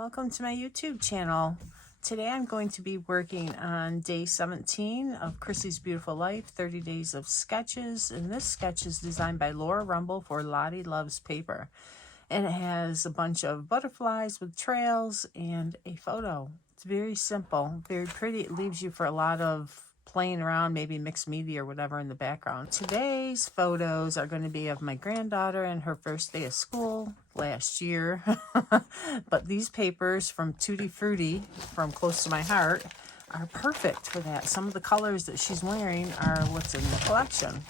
welcome to my YouTube channel. Today I'm going to be working on day 17 of Chrissy's Beautiful Life, 30 Days of Sketches, and this sketch is designed by Laura Rumble for Lottie Loves Paper. And it has a bunch of butterflies with trails and a photo. It's very simple, very pretty. It leaves you for a lot of playing around, maybe mixed media or whatever in the background. Today's photos are going to be of my granddaughter and her first day of school last year. But these papers from Tutti Frutti, from Close to My Heart, are perfect for that. Some of the colors that she's wearing are what's in the collection.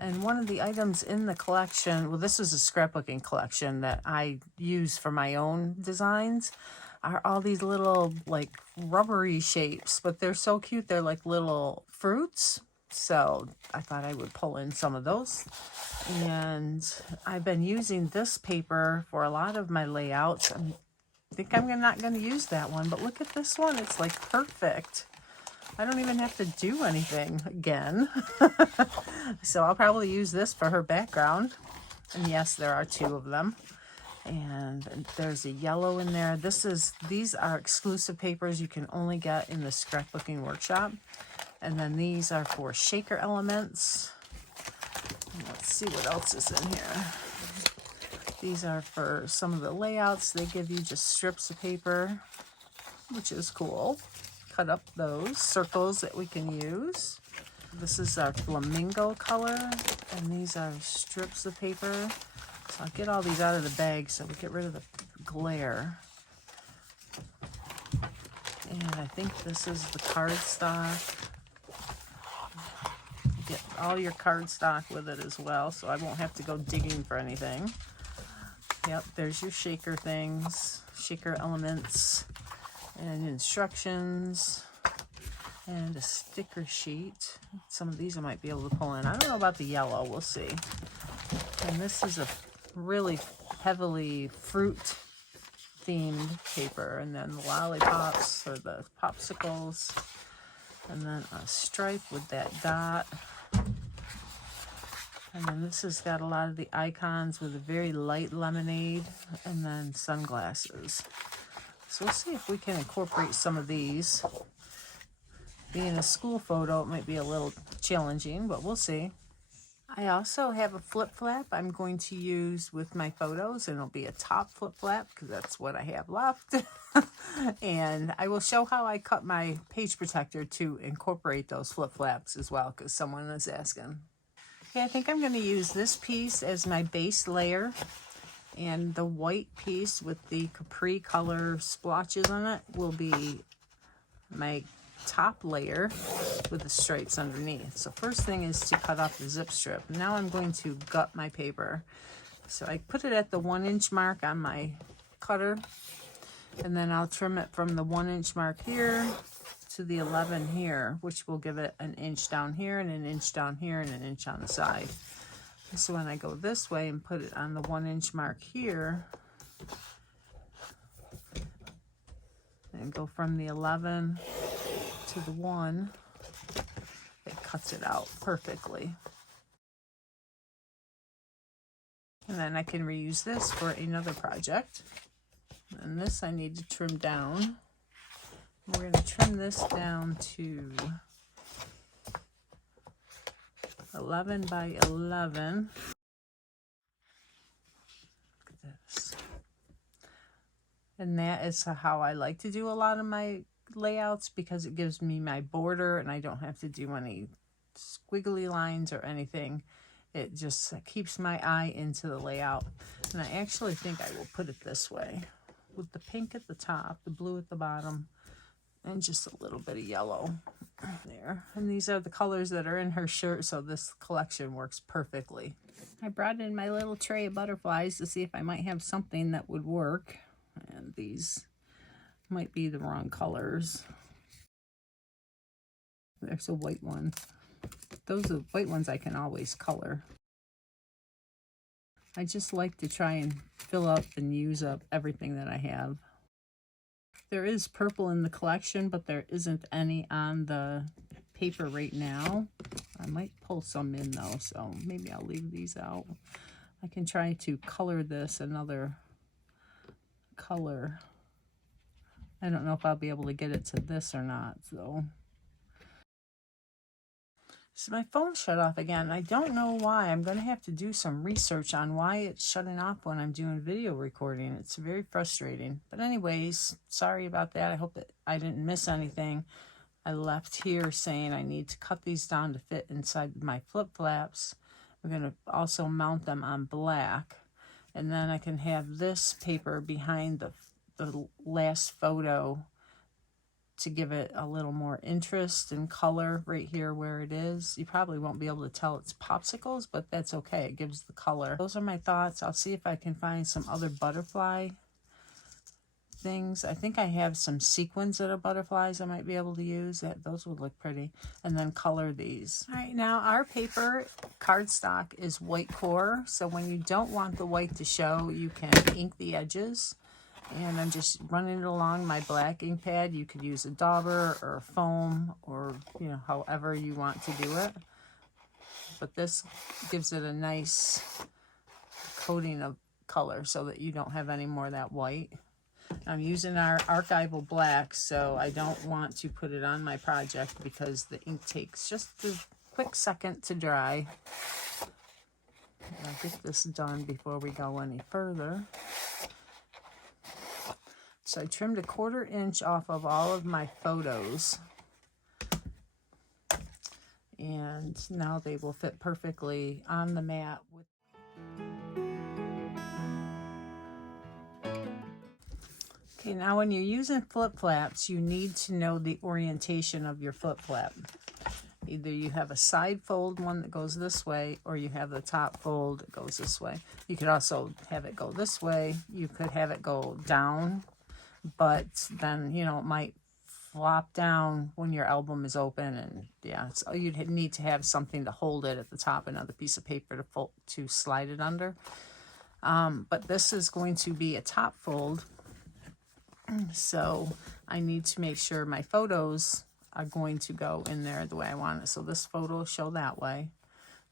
And one of the items in the collection, well, this is a scrapbooking collection that I use for my own designs, are all these little like rubbery shapes, but they're so cute. They're like little fruits. So I thought I would pull in some of those. And I've been using this paper for a lot of my layouts. I think I'm not going to use that one, but look at this one. It's like perfect. I don't even have to do anything again. So I'll probably use this for her background. And yes, there are two of them. And there's a yellow in there. These are exclusive papers you can only get in the scrapbooking workshop. And then these are for shaker elements. Let's see what else is in here. These are for some of the layouts. They give you just strips of paper, which is cool. Cut up those circles that we can use. This is our flamingo color, and these are strips of paper. So I'll get all these out of the bag so we get rid of the glare. And I think this is the cardstock. Get all your cardstock with it as well, so I won't have to go digging for anything. Yep, there's your shaker things, shaker elements, and instructions, and a sticker sheet. Some of these I might be able to pull in. I don't know about the yellow, we'll see. And this is a really heavily fruit themed paper, and then the lollipops or the popsicles, and then a stripe with that dot. And then this has got a lot of the icons with a very light lemonade, and then sunglasses. So we'll see if we can incorporate some of these. Being a school photo, it might be a little challenging, but we'll see. I also have a flip flap I'm going to use with my photos, and it'll be a top flip flap because that's what I have left. And I will show how I cut my page protector to incorporate those flip flaps as well, because someone is asking. Okay, I think I'm going to use this piece as my base layer, and the white piece with the capri color splotches on it will be my top layer with the stripes underneath. So first thing is to cut off the zip strip. Now I'm going to gut my paper. So I put it at the 1-inch mark on my cutter, and then I'll trim it from the 1-inch mark here to the 11 here, which will give it an inch down here and an inch down here and an inch on the side. So when I go this way and put it on the 1-inch mark here, and go from the 11 to the 1, it cuts it out perfectly. And then I can reuse this for another project. And this I need to trim down. We're going to trim this down to 11 by 11. Look at this. And that is how I like to do a lot of my layouts, because it gives me my border and I don't have to do any squiggly lines or anything. It just keeps my eye into the layout. And I actually think I will put it this way, with the pink at the top, the blue at the bottom, and just a little bit of yellow there. And these are the colors that are in her shirt, so this collection works perfectly. I brought in my little tray of butterflies to see if I might have something that would work. And these might be the wrong colors. There's a white one. Those are white ones I can always color. I just like to try and fill up and use up everything that I have. There is purple in the collection, but there isn't any on the paper right now. I might pull some in though, so maybe I'll leave these out. I can try to color this another color I don't know if I'll be able to get it to this or not, so my phone shut off again. I don't know why. I'm going to have to do some research on why it's shutting off when I'm doing video recording. It's very frustrating. But anyways, sorry about that. I hope that I didn't miss anything. I left here saying I need to cut these down to fit inside my flip flaps. I'm going to also mount them on black. And then I can have this paper behind the last photo to give it a little more interest and color right here where it is. You probably won't be able to tell it's popsicles, but that's okay. It gives the color. Those are my thoughts. I'll see if I can find some other butterfly things. I think I have some sequins that are butterflies I might be able to use. Those would look pretty. And then color these. All right, now our paper cardstock is white core. So when you don't want the white to show, you can ink the edges. And I'm just running it along my black ink pad. You could use a dauber or a foam or, you know, however you want to do it. But this gives it a nice coating of color so that you don't have any more of that white. I'm using our archival black, so I don't want to put it on my project because the ink takes just a quick second to dry. I'll get this done before we go any further. So I trimmed 1/4 inch off of all of my photos. And now they will fit perfectly on the mat. Okay, now when you're using flip flaps, you need to know the orientation of your flip flap. Either you have a side fold one that goes this way, or you have the top fold that goes this way. You could also have it go this way. You could have it go down. But then, you know, it might flop down when your album is open, and yeah, so you'd need to have something to hold it at the top, another piece of paper to slide it under. But this is going to be a top fold, so I need to make sure my photos are going to go in there the way I want it. So this photo will show that way,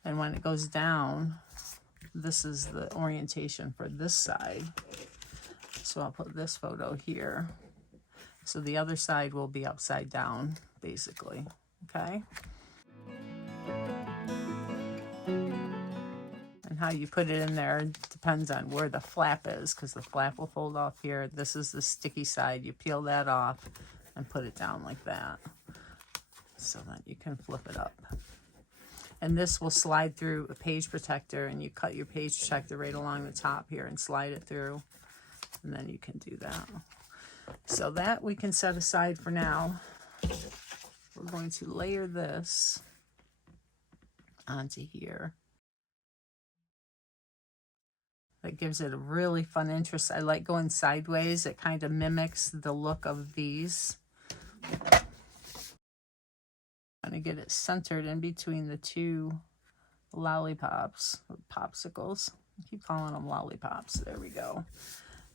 and when it goes down, this is the orientation for this side. So I'll put this photo here. So the other side will be upside down, basically, okay? And how you put it in there depends on where the flap is, because the flap will fold off here. This is the sticky side. You peel that off and put it down like that, so that you can flip it up. And this will slide through a page protector, and you cut your page protector right along the top here and slide it through. And then you can do that. So that we can set aside for now. We're going to layer this onto here. That gives it a really fun interest. I like going sideways. It kind of mimics the look of these. I'm going to get it centered in between the two lollipops, or popsicles. I keep calling them lollipops. There we go.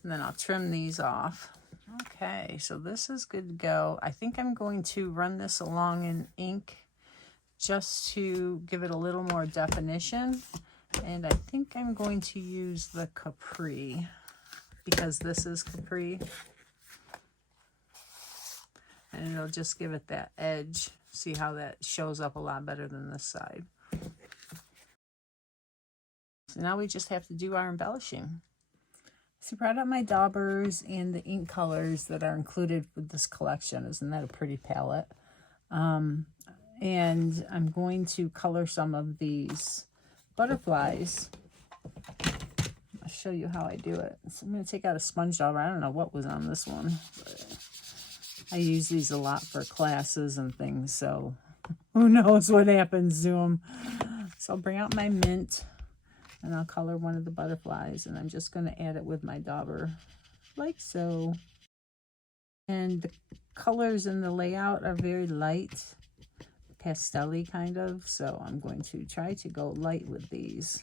And then I'll trim these off. Okay, so this is good to go. I think I'm going to run this along in ink just to give it a little more definition. And I think I'm going to use the Capri because this is Capri. And it'll just give it that edge. See how that shows up a lot better than this side. So now we just have to do our embellishing. So I brought out my daubers and the ink colors that are included with this collection. Isn't that a pretty palette? And I'm going to color some of these butterflies. I'll show you how I do it. So I'm going to take out a sponge dauber. I don't know what was on this one, but I use these a lot for classes and things, so who knows what happens to them. So I'll bring out my mint. And I'll color one of the butterflies, and I'm just going to add it with my dauber, like so. And the colors in the layout are very light, pastel-y kind of, so I'm going to try to go light with these.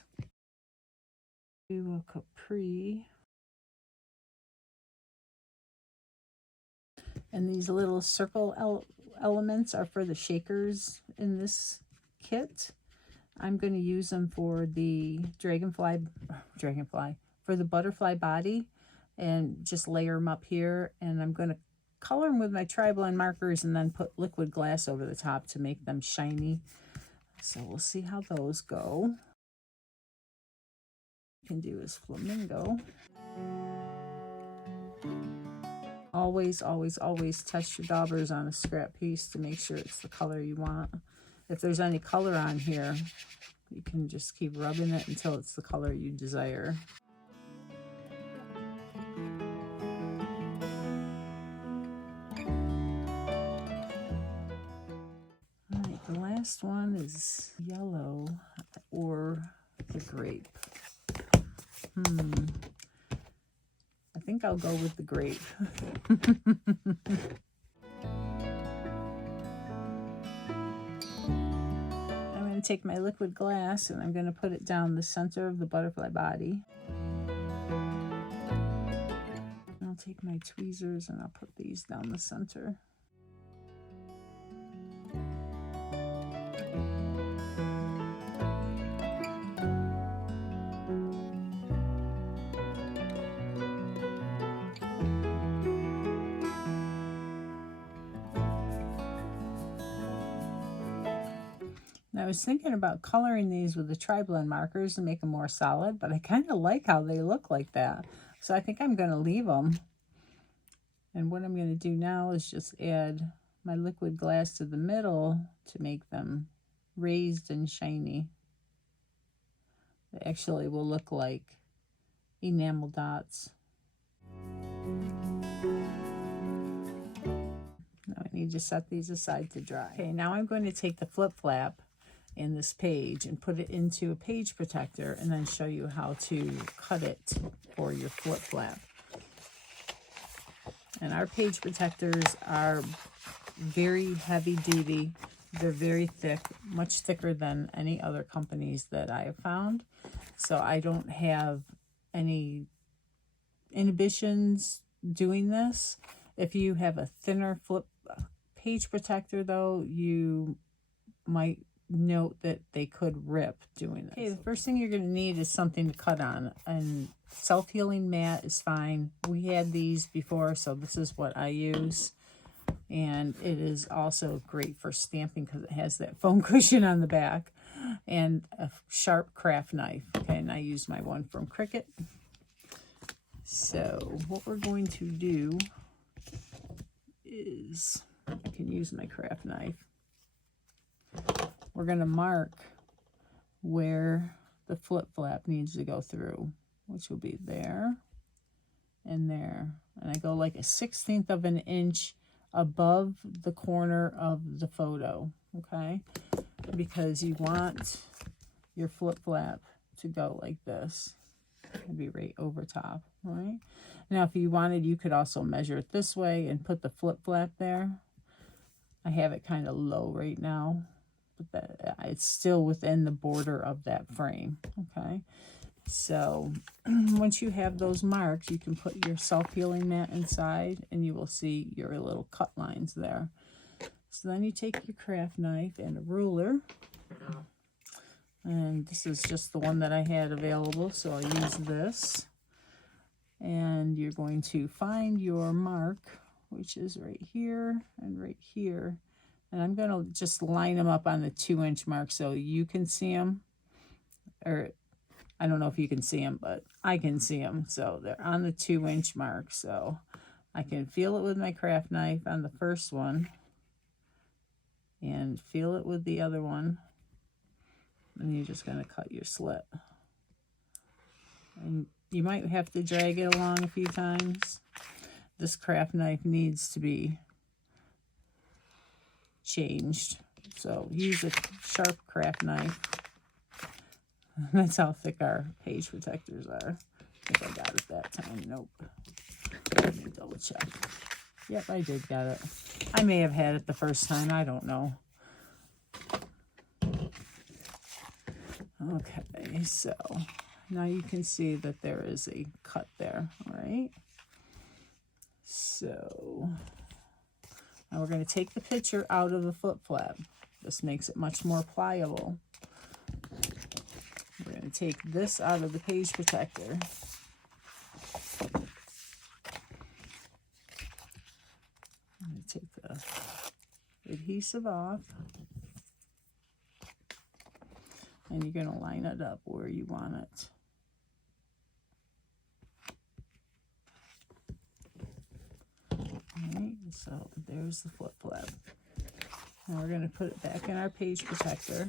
Do a Capri. And these little circle elements are for the shakers in this kit. I'm going to use them for the for the butterfly body, and just layer them up here. And I'm going to color them with my tri-blend markers and then put liquid glass over the top to make them shiny. So we'll see how those go. You can do is flamingo. Always, always, always test your daubers on a scrap piece to make sure it's the color you want. If there's any color on here, you can just keep rubbing it until it's the color you desire. All right, the last one is yellow or the grape. I think I'll go with the grape. I'm going to take my liquid glass and I'm going to put it down the center of the butterfly body. I'll take my tweezers and I'll put these down the center. I was thinking about coloring these with the tri-blend markers to make them more solid, but I kind of like how they look like that. So I think I'm going to leave them. And what I'm going to do now is just add my liquid glass to the middle to make them raised and shiny. They actually will look like enamel dots. Now I need to set these aside to dry. Okay, now I'm going to take the flip flap in this page and put it into a page protector and then show you how to cut it for your flip flap. And our page protectors are very heavy duty. They're very thick, much thicker than any other companies that I have found. So I don't have any inhibitions doing this. If you have a thinner flip page protector though, you might note that they could rip doing this. Okay, the first thing you're going to need is something to cut on, and self-healing mat is fine. We had these before, so this is what I use, and it is also great for stamping because it has that foam cushion on the back, and a sharp craft knife. Okay, and I use my one from Cricut. So what we're going to do is, I can use my craft knife. We're going to mark where the flip flap needs to go through, which will be there and there. And I go like a 1/16 of an inch above the corner of the photo, okay? Because you want your flip flap to go like this. It'd be right over top, right? Now, if you wanted, you could also measure it this way and put the flip flap there. I have it kind of low right now, but it's still within the border of that frame, okay? So once you have those marks, you can put your self-healing mat inside and you will see your little cut lines there. So then you take your craft knife and a ruler, and this is just the one that I had available, so I'll use this. And you're going to find your mark, which is right here and right here. And I'm going to just line them up on the 2-inch mark so you can see them. Or I don't know if you can see them, but I can see them. So they're on the 2-inch mark. So I can feel it with my craft knife on the first one. And feel it with the other one. And you're just going to cut your slit. And you might have to drag it along a few times. This craft knife needs to be changed. So use a sharp craft knife. That's how thick our page protectors are. I think I got it that time. Nope. Let me double check. Yep, I did get it. I may have had it the first time. I don't know. Okay, so now you can see that there is a cut there, all right? So now we're going to take the picture out of the flip flap. This makes it much more pliable. We're going to take this out of the page protector. adhesive off. And you're going to line it up where you want it. Alright, so there's the flip flap. Now we're going to put it back in our page protector.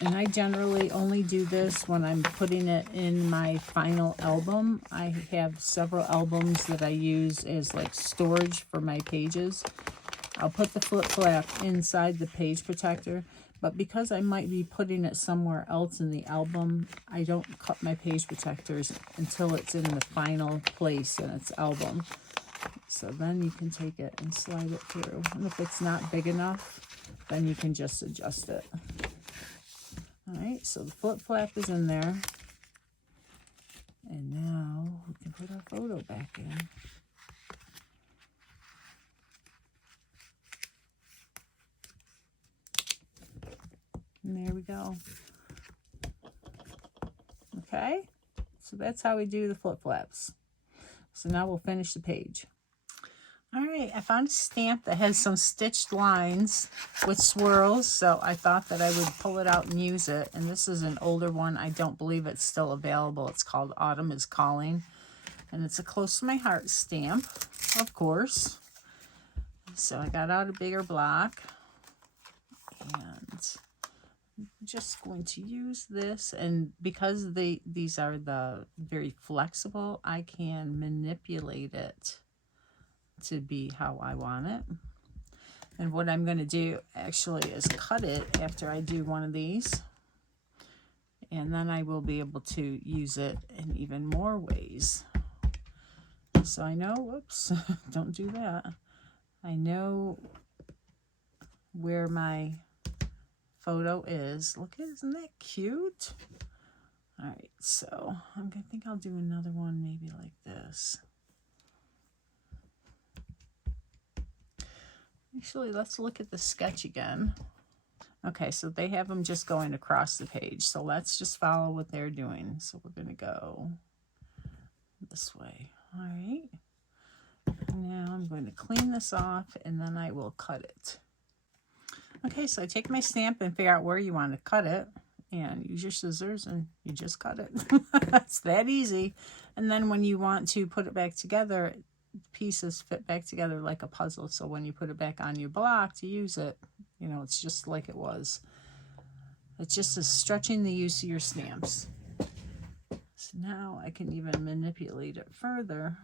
And I generally only do this when I'm putting it in my final album. I have several albums that I use as like storage for my pages. I'll put the flip flap inside the page protector, but because I might be putting it somewhere else in the album, I don't cut my page protectors until it's in the final place in its album. So then you can take it and slide it through. And if it's not big enough, then you can just adjust it. Alright, so the flip flap is in there. And now we can put our photo back in. And there we go. Okay, so that's how we do the flip flaps. So now we'll finish the page. All right, I found a stamp that has some stitched lines with swirls, so I thought that I would pull it out and use it. And this is an older one. I don't believe it's still available. It's called Autumn is Calling. And it's a close to my heart stamp, of course. So I got out a bigger block. And I'm just going to use this. And because these are the very flexible, I can manipulate it to be how I want it. And what I'm going to do actually is cut it after I do one of these, and then I will be able to use it in even more ways. So I know, whoops, don't do that. I know where my photo is. Look, isn't that cute? All right, so I think I'll do another one maybe like this. Actually, let's look at the sketch again. Okay, so they have them just going across the page. So let's just follow what they're doing. So we're going to go this way. All right. Now I'm going to clean this off and then I will cut it. Okay, so I take my stamp and figure out where you want to cut it. And use your scissors and you just cut it. It's that easy. And then when you want to put it back together, pieces fit back together like a puzzle, so when you put it back on your block to use it, you know, it's just like it was. It's just stretching the use of your stamps. So now I can even manipulate it further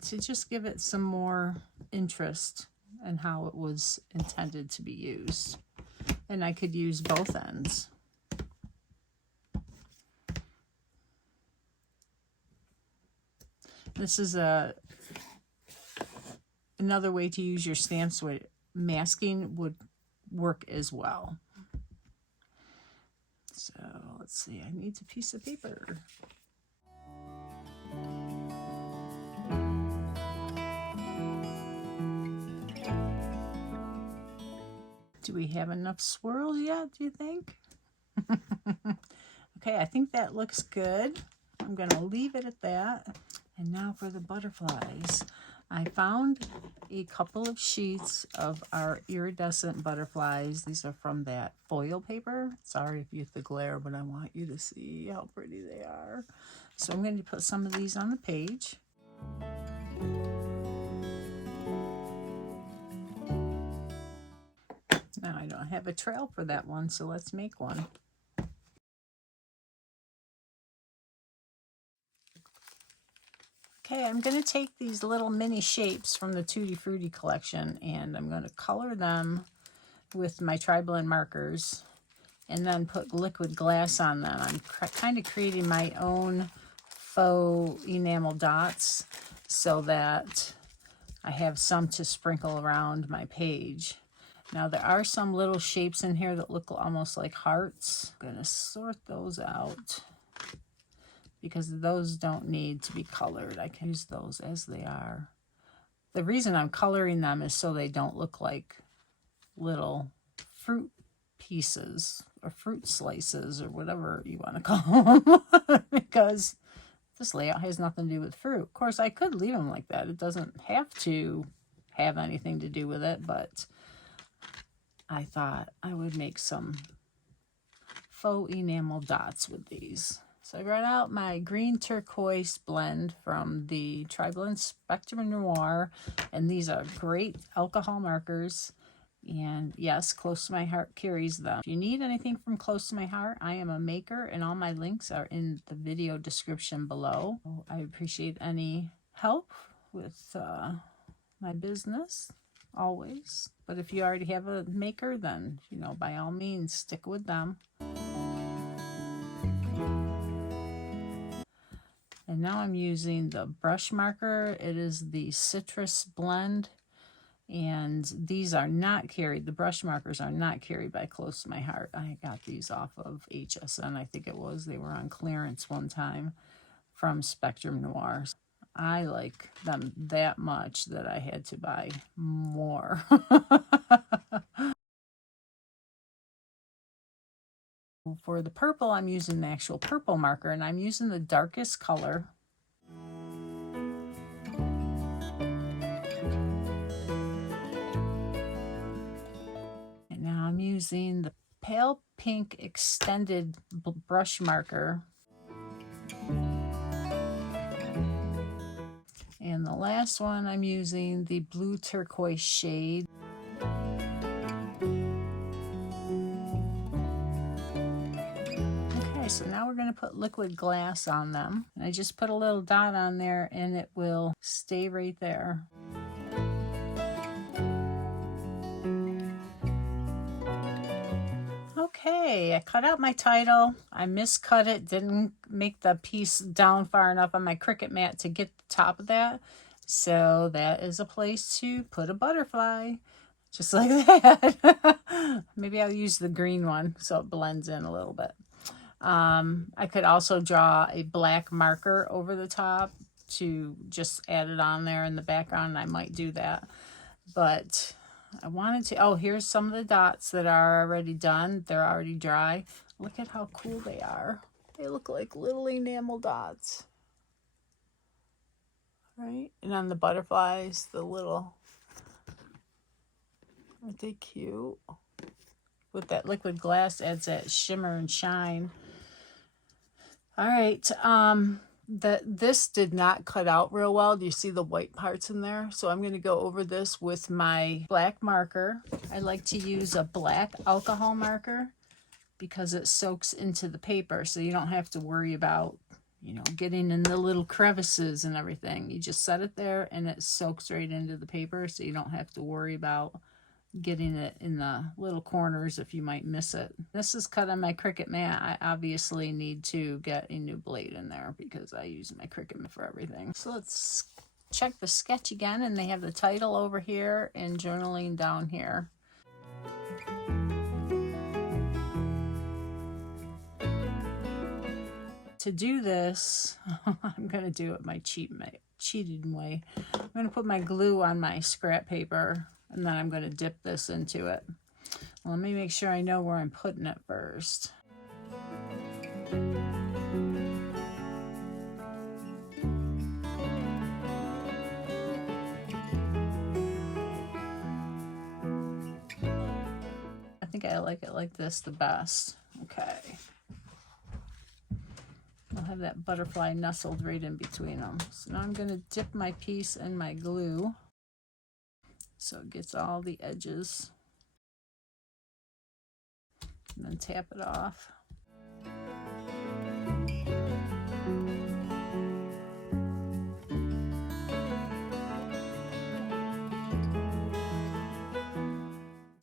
to just give it some more interest in how it was intended to be used. And I could use both ends. This is another way to use your stamps where masking would work as well. So let's see, I need a piece of paper. Do we have enough swirls yet, do you think? Okay, I think that looks good. I'm going to leave it at that. And now for the butterflies. I found a couple of sheets of our iridescent butterflies. These are from that foil paper. Sorry if you get the glare, but I want you to see how pretty they are. So I'm going to put some of these on the page. Now I don't have a trail for that one, so let's make one. Okay, I'm going to take these little mini shapes from the Tutti Frutti collection and I'm going to color them with my tri-blend markers and then put liquid glass on them. I'm kind of creating my own faux enamel dots so that I have some to sprinkle around my page. Now there are some little shapes in here that look almost like hearts. I'm going to sort those out, because those don't need to be colored. I can use those as they are. The reason I'm coloring them is so they don't look like little fruit pieces or fruit slices or whatever you want to call them. Because this layout has nothing to do with fruit. Of course, I could leave them like that. It doesn't have to have anything to do with it, but I thought I would make some faux enamel dots with these. So I brought out my green turquoise blend from the Tri-Blend Spectrum Noir, and these are great alcohol markers. And yes, Close to My Heart carries them. If you need anything from Close to My Heart, I am a maker, and all my links are in the video description below. I appreciate any help with my business, always. But if you already have a maker, then, you know, by all means, stick with them. And now I'm using the brush marker. It is the Citrus Blend. And these are not carried, the brush markers are not carried by Close to My Heart. I got these off of HSN, I think it was. They were on clearance one time from Spectrum Noir. I like them that much that I had to buy more. For the purple, I'm using the actual purple marker, and I'm using the darkest color. I'm using the pale pink extended brush marker. And the last one, I'm using the blue turquoise shade. Okay, so now we're going to put liquid glass on them. And I just put a little dot on there, and it will stay right there. Okay, I cut out my title. I miscut it, didn't make the piece down far enough on my Cricut mat to get the top of that. So that is a place to put a butterfly, just like that. Maybe I'll use the green one so it blends in a little bit. I could also draw a black marker over the top to just add it on there in the background. I might do that, but I wanted to, oh, here's some of the dots that are already done. They're already dry. Look at how cool they are. They look like little enamel dots. Right? And on the butterflies, the little, aren't they cute? With that liquid glass adds that shimmer and shine. All right, this did not cut out real well. Do you see the white parts in there? So I'm going to go over this with my black marker. I like to use a black alcohol marker because it soaks into the paper, so you don't have to worry about, you know, getting in the little crevices and everything. You just set it there and it soaks right into the paper, so you don't have to worry about getting it in the little corners if you might miss it. This is cut on my Cricut mat. I obviously need to get a new blade in there because I use my Cricut mat for everything. So let's check the sketch again, and they have the title over here and journaling down here. To do this, I'm going to do it my cheated way. I'm going to put my glue on my scrap paper, and then I'm going to dip this into it. Let me make sure I know where I'm putting it first. I think I like it like this the best. Okay. I'll have that butterfly nestled right in between them. So now I'm going to dip my piece in my glue so it gets all the edges. And then tap it off.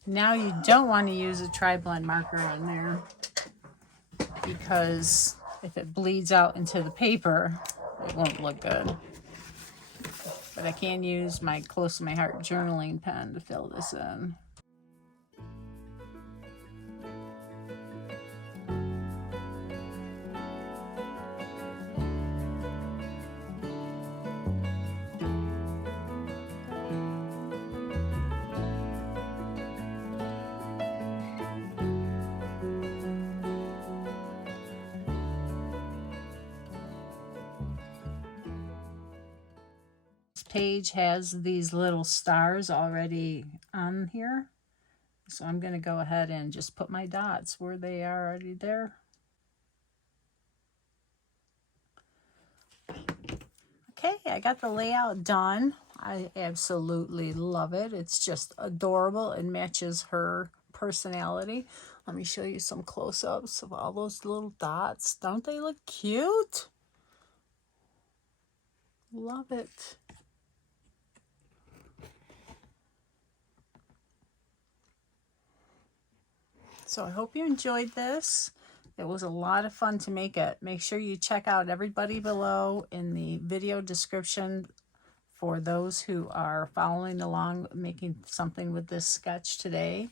Now you don't want to use a tri-blend marker in there because if it bleeds out into the paper, it won't look good. But I can use my Close to My Heart journaling pen to fill this in. page has these little stars already on here. So I'm going to go ahead and just put my dots where they are already there. Okay, I got the layout done. I absolutely love it. It's just adorable and matches her personality. Let me show you some close-ups of all those little dots. Don't they look cute? Love it. So I hope you enjoyed this. It was a lot of fun to make it. Make sure you check out everybody below in the video description for those who are following along making something with this sketch today.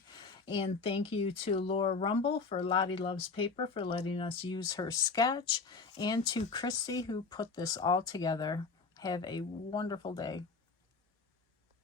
And thank you to Laura Rumble for Lottie Loves Paper for letting us use her sketch, and to Christy who put this all together. Have a wonderful day.